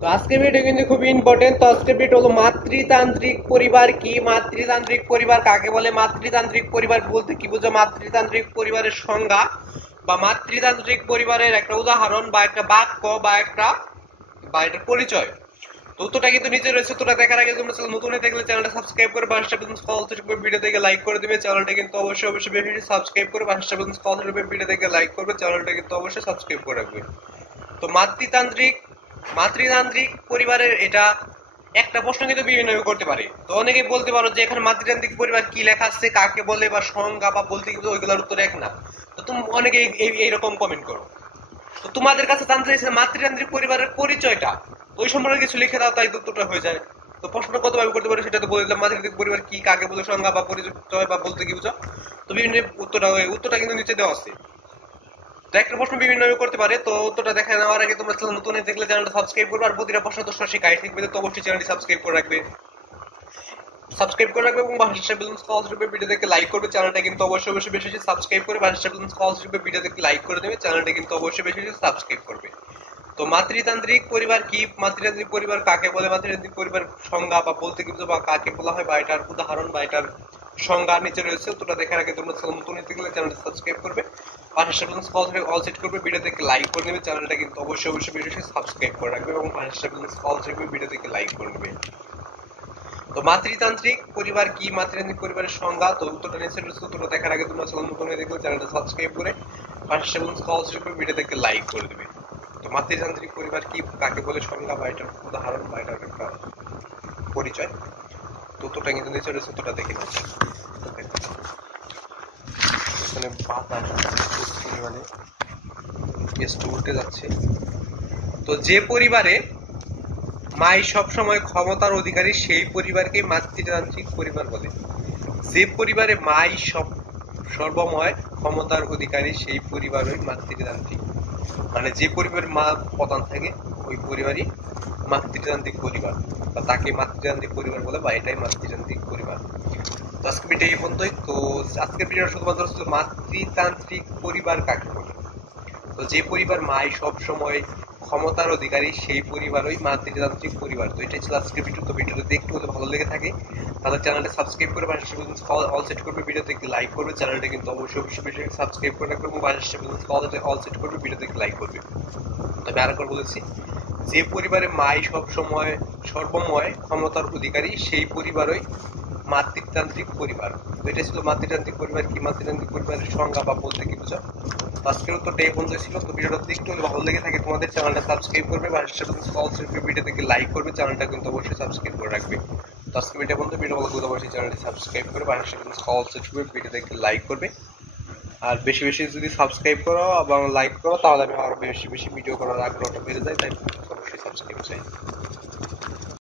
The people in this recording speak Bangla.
তো আজকের ভিডিও কিন্তু খুব ইম্পর্টেন্ট। তো আজকের ভিডিও হলো মাতৃতান্ত্রিক পরিবার কি, মাতৃতান্ত্রিক পরিবার কাকে বলে, মাতৃতান্ত্রিক পরিবার বলতে কি বোঝো, মাতৃতান্ত্রিক পরিবারের সংজ্ঞা বা মাতৃতান্ত্রিক পরিবারের একটা উদাহরণ বা একটা বাক্য বা একটা পরিচয়। তো উত্তরটা কিন্তু নিচে রয়েছে। উত্তরটা দেখার আগে তোমরা নতুন হয়ে থাকলে চ্যানেলটা সাবস্ক্রাইব করে পাঁচটা বেতন কল থেকে ভিডিও থেকে লাইক করে দিবে। চ্যানেলটা কিন্তু অবশ্যই বেশি সাবস্ক্রাইব করে পাঁচটা বেতন কল থেকে ভিডিও থেকে লাইক করবে। চ্যানেলটা কিন্তু অবশ্যই সাবস্ক্রাইব করে রাখবে। তো মাতৃতান্ত্রিক পরিবারের এটা একটা প্রশ্ন কিন্তু বিভিন্ন করতে পারে। তো অনেকেই বলতে পারো যে এখানে মাতৃতান্ত্রিক পরিবার কি লেখা আছে, কাকে বলে বা সংজ্ঞা বা বলতে কিন্তু ওইগুলোর উত্তর এক না। তো তুমি অনেকে এইরকম কমেন্ট করো। তো তোমাদের কাছে জানতে চাইছে মাতৃতান্ত্রিক পরিবারের পরিচয়টা, ওই সম্পর্কে কিছু লিখে দাও, তাই উত্তরটা হয়ে যায়। তো প্রশ্নটা কতভাবে করতে পারি সেটা তো বলে দিলাম। মাতৃতান্ত্রিক পরিবার কি, কাকে বলে, সংজ্ঞা বা পরিচয় বা বলতে কি বুঝো। তো বিভিন্ন উত্তরটা কিন্তু নিচে দেওয়া আছে। তো একটা প্রশ্ন বিভিন্ন করতে পারে। তো উত্তরটা দেখে নেওয়ার আগে তোমরা নতুন দেখলে চ্যানেলটা সাবস্ক্রাইব করবে, আর প্রতিটা প্রশ্ন তো সরাসরি গাইড থাকবে, তো অবশ্যই চ্যানেলটি সাবস্ক্রাইব করে রাখবে এবং বাংলাদেশ বিজনেস কল রূপে ভিডিও দেখে লাইক করবে। চ্যানেলটা কিন্তু অবশ্যই বেশি সাবস্ক্রাইব করে বাংলাদেশ বিজনেস কল রূপে ভিডিও দেখে লাইক করে দেবে। চ্যানেলটা কিন্তু অবশ্যই বেশি সাবস্ক্রাইব করবে। তো মাতৃতান্ত্রিক পরিবার কি, মাতৃতান্ত্রিক পরিবার কাকে বলে, মাতৃতান্ত্রিক পরিবার সংজ্ঞা বা বলতে কি বা কাকে বলা হয় বা এটার উদাহরণ বা এটার সংজ্ঞা নিচে রয়েছে। তোমরা দেখার আগে তোমরা নতুন হতে গেলে চ্যানেলটা সাবস্ক্রাইব করবে, পাশে কল থেকে অল সেট করবে, ভিডিও থেকে লাইক করে নেবে। চ্যানেলটা কিন্তু অবশ্যই বেশি সাবস্ক্রাইব করে রাখবে এবং পাশে কল থেকে ভিডিও থেকে লাইক করে নেবে। তো মাতৃতান্ত্রিক পরিবার কি, মাতৃতান্ত্রিক পরিবারের সংজ্ঞা, তো উত্তরটা নিচে রয়েছে। উত্তরটা দেখার আগে তোমরা নতুন হয়ে দেখলে চ্যানেলটা সাবস্ক্রাইব করে পাশে কল সেট করে ভিডিও থেকে লাইক করে দেবে। তো মাতৃতান্ত্রিক পরিবার কি, কাকে বলে, সংজ্ঞা বা এটার উদাহরণ বা এটার একটা পরিচয়। তো উত্তরটা কিন্তু নিচে রয়েছে। উত্তরটা দেখে নিচ্ছি। এখানে বাতাস পরিমাণে গেস্ট উল্টে যাচ্ছে। তো যে পরিবারে মাই সবসময় ক্ষমতার অধিকারী সেই পরিবারকে মাতৃতান্ত্রিক পরিবার বলে। যে পরিবারে মাই সর্বময় ক্ষমতার অধিকারী সেই পরিবারই মাতৃতান্ত্রিক, মানে যে পরিবারের মা প্রধান থাকে ওই পরিবারই মাতৃতান্ত্রিক পরিবার, বা তাকে মাতৃতান্ত্রিক পরিবার বলে, বা এটাই মাতৃতান্ত্রিক পরিবার। তো আজকে ভিডিও এই পর্যন্তই। তো আজকের ভিডিওটা শুধুমাত্র মাতৃতান্ত্রিক পরিবার কাকে বলে। তো যে পরিবার মাই সব সময় ক্ষমতার অধিকারী সেই পরিবারই মাতৃতান্ত্রিক পরিবার। তো এটাই ছিল আজকের ভিডিও। তো ভিডিওটা দেখতে হলে ভালো লেগে থাকে তাহলে চ্যানেলটা সাবস্ক্রাইব করে পাশে অল সেট করবে, ভিডিওতে লাইক করবে। চ্যানেলটা কিন্তু অবশ্যই সাবস্ক্রাইব করে রাখবে এবং পাশে অল সেট করবে, ভিডিওতে লাইক করবে। তবে আরেকবার বলেছি, যে পরিবারে মাই সব সময় সর্বময় ক্ষমতার অধিকারী সেই পরিবারই মাতৃতান্ত্রিক পরিবার। তো এটা ছিল মাতৃতান্ত্রিক পরিবার কি, মাতৃতান্ত্রিক পরিবারের সংজ্ঞা বা বলতে কি বোঝা। আজকের উত্তরটা এই পর্যন্ত ছিল। তো ভিডিওটা দেখতে হলে ভালো লেগে থাকে তোমাদের চ্যানেলটা সাবস্ক্রাইব করবে, ভিডিও থেকে লাইক করবে। চ্যানেলটা কিন্তু অবশ্যই সাবস্ক্রাইব করে রাখবে। তো আজকে ভিডিও পর্যন্ত, ভিডিও ভালো লাগলে অবশ্যই চ্যানেলটি সাবস্ক্রাইব করে ভিডিও থেকে লাইক করবে। আর বেশি যদি সাবস্ক্রাইব করো এবং লাইক করো তাহলে আমি আরো বেশি ভিডিও করার আগ্রহটা বেড়ে যায়, তাই অবশ্যই সাবস্ক্রাইব চাই।